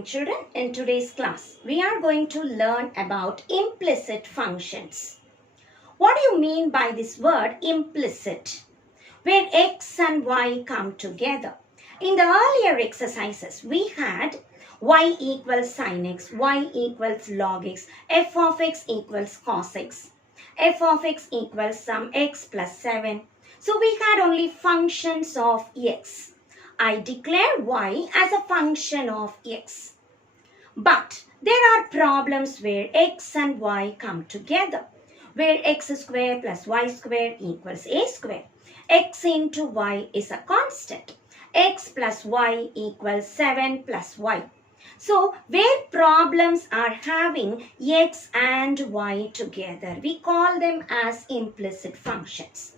fine children, in today's class we are going to learn about implicit functions. What do you mean by this word implicit? Where x and y come together. In the earlier exercises we had y equals sin x, y equals log x, f of x equals cos x, f of x equals some x plus 7. So we had only functions of x. I declare y as a function of x. But there are problems where x and y come together, where x square plus y square equals a square. X into y is a constant. X plus y equals 7 plus y. So, where problems are having x and y together, we call them as implicit functions.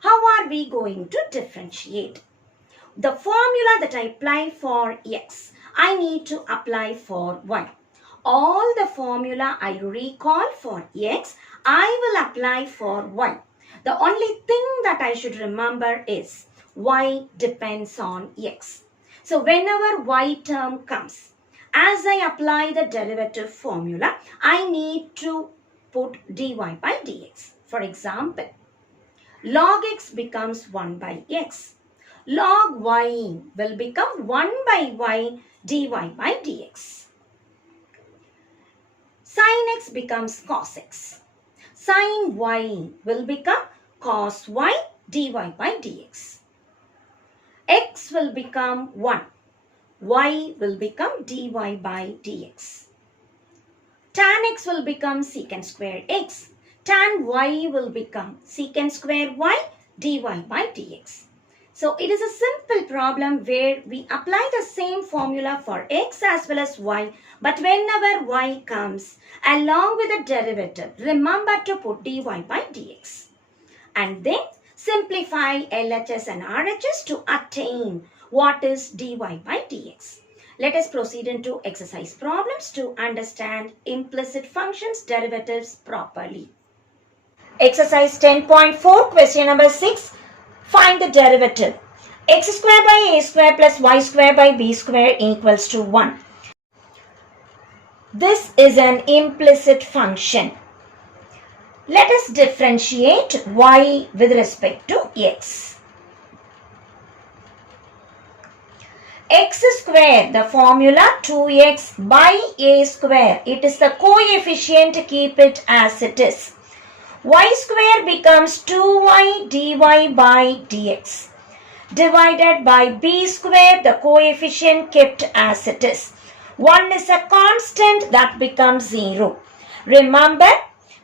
How are we going to differentiate? The formula that I apply for x, I need to apply for y. All the formula I recall for x, I will apply for y. The only thing that I should remember is y depends on x. So whenever y term comes, as I apply the derivative formula, I need to put dy by dx. For example, log x becomes 1 by x. Log y will become 1 by y dy by dx. Sin x becomes cos x. Sin y will become cos y dy by dx. X will become 1. Y will become dy by dx. Tan x will become secant square x. Tan y will become secant square y dy by dx. So it is a simple problem where we apply the same formula for x as well as y, but whenever y comes along with the derivative, remember to put dy by dx. And then simplify LHS and RHS to attain what is dy by dx. Let us proceed into exercise problems to understand implicit functions derivatives properly. Exercise 10.4, question number 6. Find the derivative. X square by a square plus y square by b square equals to 1. This is an implicit function. Let us differentiate y with respect to x. X square, the formula 2x by a square. It is the coefficient, keep it as it is. Y square becomes 2y dy by dx divided by b square, the coefficient kept as it is. 1 is a constant, that becomes 0. Remember,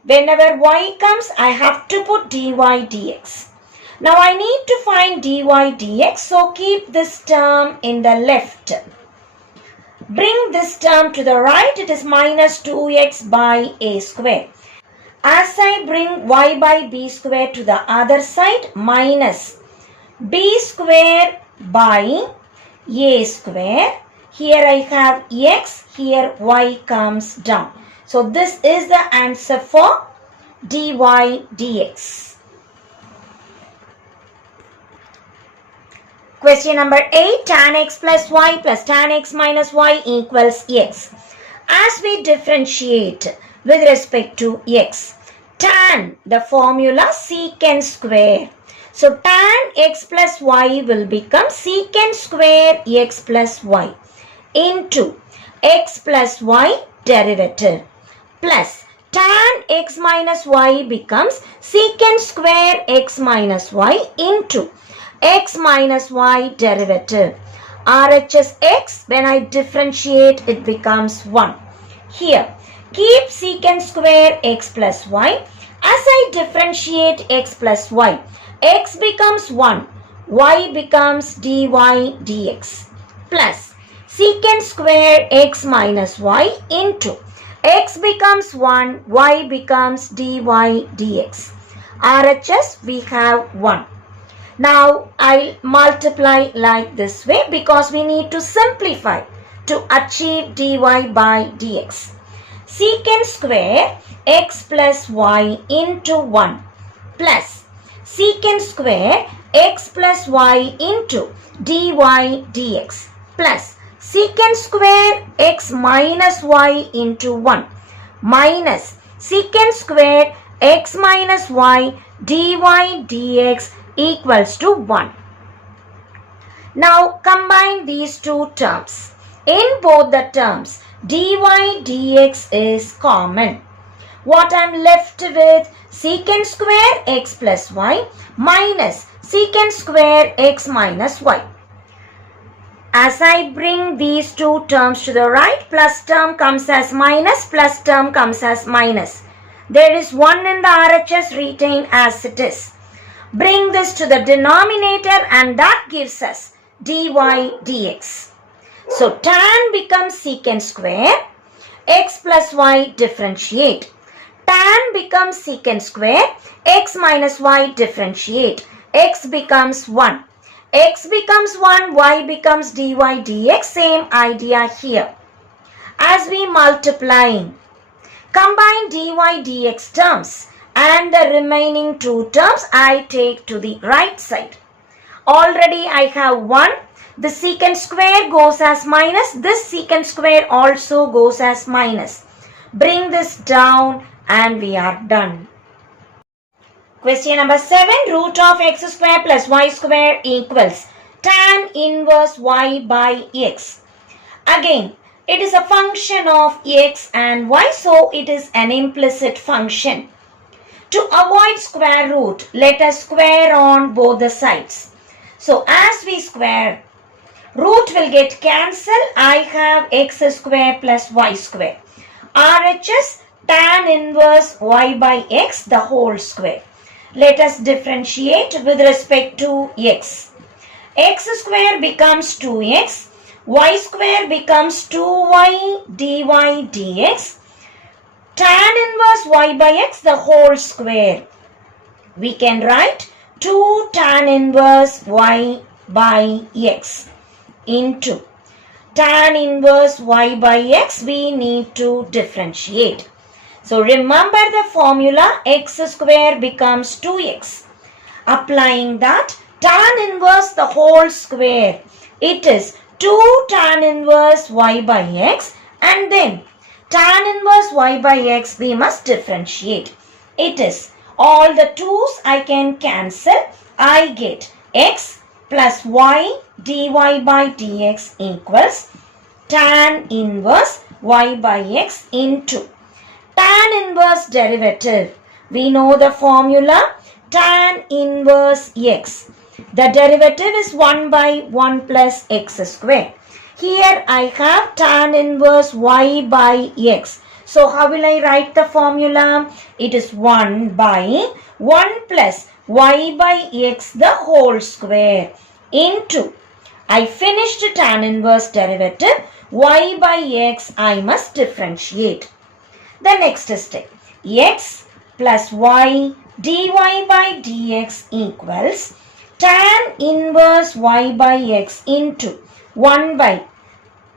whenever y comes, I have to put dy dx. Now I need to find dy dx, so keep this term in the left. Bring this term to the right, it is minus 2x by a square. As I bring y by b square to the other side, minus b square by a square. Here I have x, here y comes down. So this is the answer for dy dx. Question number 8. Tan x plus y plus tan x minus y equals x. As we differentiate with respect to x, tan, the formula secant square. So tan x plus y will become secant square x plus y into x plus y derivative plus tan x minus y becomes secant square x minus y into x minus y derivative. RHS x, when I differentiate, it becomes 1. Here, keep secant square x plus y. As I differentiate x plus y, x becomes 1, y becomes dy dx plus secant square x minus y into x becomes 1, y becomes dy dx. RHS, we have 1. Now I'll multiply like this way because we need to simplify to achieve dy by dx. Secant square x plus y into 1 plus secant square x plus y into dy dx plus secant square x minus y into 1 minus secant square x minus y dy dx equals to 1. Now combine these two terms. In both the terms, dy dx is common. What I am left with? Secant square x plus y minus secant square x minus y. As I bring these two terms to the right, plus term comes as minus, plus term comes as minus. There is 1 in the RHS, retain as it is. Bring this to the denominator and that gives us dy dx. So tan becomes secant square, x plus y differentiate. Tan becomes secant square, x minus y differentiate. X becomes 1. X becomes 1, y becomes dy dx. Same idea here. As we multiply, combine dy dx terms and the remaining two terms I take to the right side. Already I have 1. The secant square goes as minus. This secant square also goes as minus. Bring this down and we are done. Question number 7. Root of x square plus y square equals tan inverse y by x. Again, it is a function of x and y, so it is an implicit function. To avoid square root, let us square on both the sides. So as we square, root will get cancelled. I have x square plus y square. RHS tan inverse y by x the whole square. Let us differentiate with respect to x. X square becomes 2x. Y square becomes 2y dy dx. Tan inverse y by x the whole square. We can write 2 tan inverse y by x into tan inverse y by x. We need to differentiate. So remember the formula, x square becomes 2x. Applying that, tan inverse the whole square. It is 2 tan inverse y by x and then tan inverse y by x we must differentiate. It is all the 2's I can cancel. I get x plus y dy by dx equals tan inverse y by x into tan inverse derivative. We know the formula, tan inverse x. The derivative is 1 by 1 plus x square. Here I have tan inverse y by x. So how will I write the formula? It is 1 by 1 plus y by x the whole square into, I finished tan inverse derivative, y by x I must differentiate. The next step, x plus y dy by dx equals tan inverse y by x into 1 by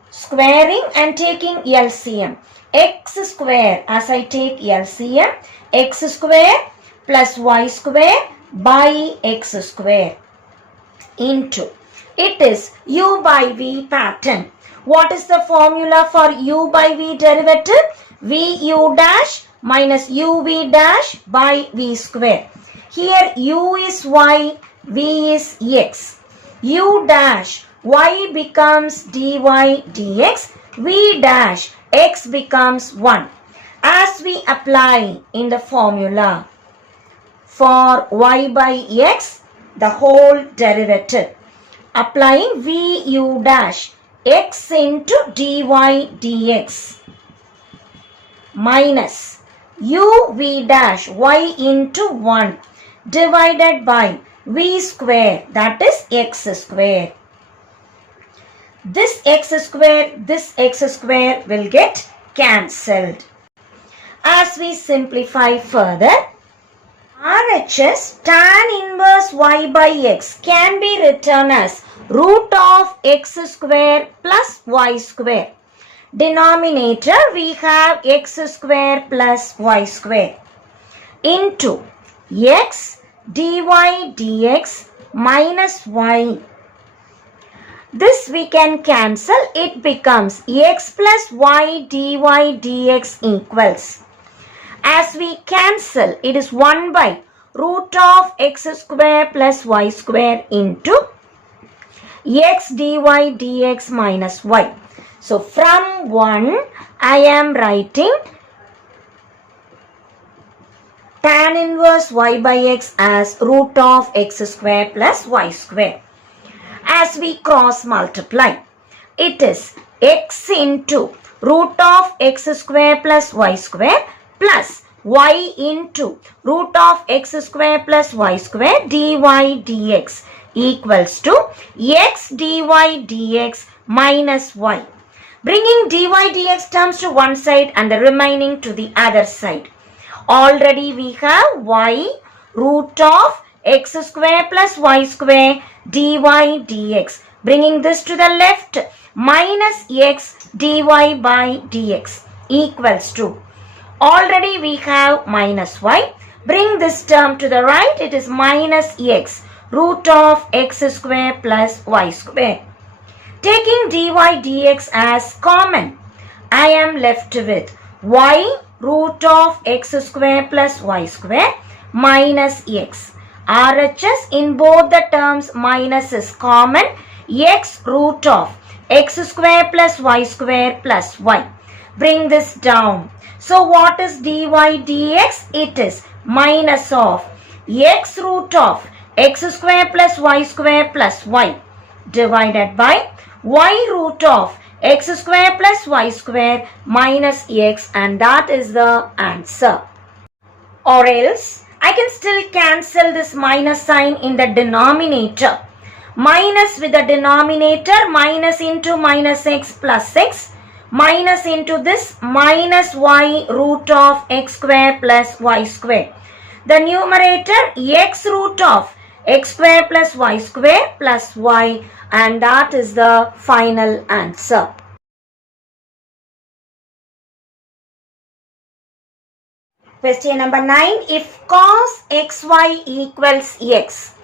squaring and taking LCM. X square, as I take LCM, x square plus y square by x square into, it is u by v pattern. What is the formula for u by v derivative? vu dash minus uv dash by v square. Here u is y, v is x. U dash y becomes dy dx, v dash x becomes 1. As we apply in the formula for y by x, the whole derivative, applying vu dash x into dy dx minus uv dash y into 1 divided by v square, that is x square. This x square will get cancelled. As we simplify further, RHS tan inverse y by x can be written as root of x square plus y square. Denominator we have x square plus y square into x dy dx minus y This we can cancel. It becomes x plus y dy dx equals. As we cancel, it is 1 by root of x square plus y square into x dy dx minus y. So from 1, I am writing tan inverse y by x as root of x square plus y square. As we cross multiply, it is x into root of x square plus y square plus y into root of x square plus y square dy dx equals to x dy dx minus y. Bringing dy dx terms to one side and the remaining to the other side. Already we have y root of x square plus y square dy dx. Bringing this to the left, minus x dy by dx equals to. Already we have minus y. Bring this term to the right. It is minus x root of x square plus y square. Taking dy dx as common, I am left with y root of x square plus y square minus x. RHS in both the terms minus is common. X root of x square plus y square plus y. Bring this down. So what is dy dx? It is minus of x root of x square plus y square plus y divided by y root of x square plus y square minus x, and that is the answer. Or else I can still cancel this minus sign in the denominator. Minus with the denominator, minus into minus x plus x, minus into this minus y root of x square plus y square. The numerator x root of x square plus y square plus y, and that is the final answer. Question number 9. If cos xy equals x,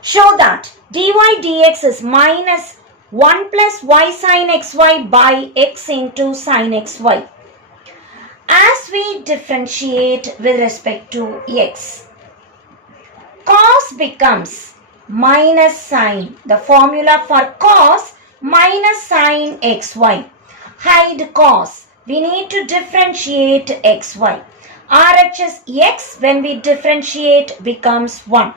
show that dy dx is minus 1 plus y sin xy by x into sin xy. As we differentiate with respect to x, cos becomes minus sin. The formula for cos minus sin xy. Hide cos. We need to differentiate xy. RHS x when we differentiate becomes 1.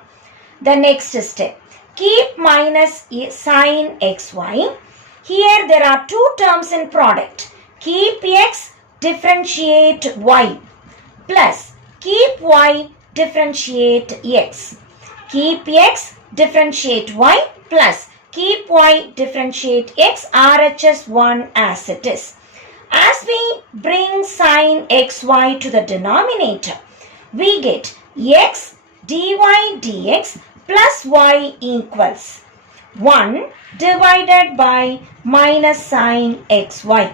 The next step. Keep minus sin xy. Here there are two terms in product. Keep x, differentiate y. Plus keep y, differentiate x. Keep x, differentiate y, plus keep y, differentiate x. RHS 1 as it is. As we bring sin xy to the denominator, we get x dy dx plus y equals 1 divided by minus sin xy.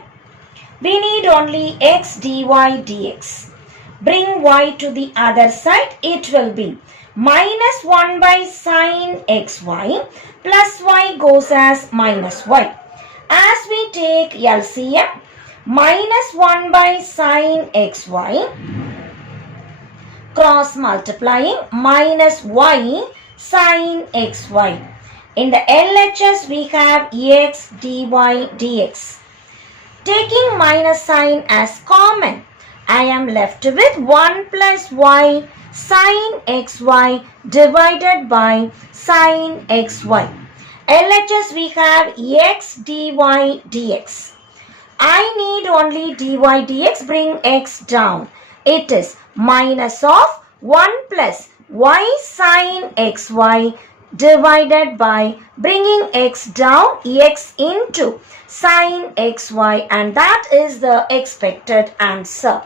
We need only x dy dx. Bring y to the other side, it will be minus 1 by sin xy plus y goes as minus y. As we take LCM, minus 1 by sin xy cross multiplying minus y sin xy. In the LHS we have x dy dx. Taking minus sign as common, I am left with 1 plus y sin xy divided by sin xy. LHS we have x dy dx. I need only dy dx. Bring x down. It is minus of 1 plus y sin xy divided by, bringing x down, x into sin xy, and that is the expected answer.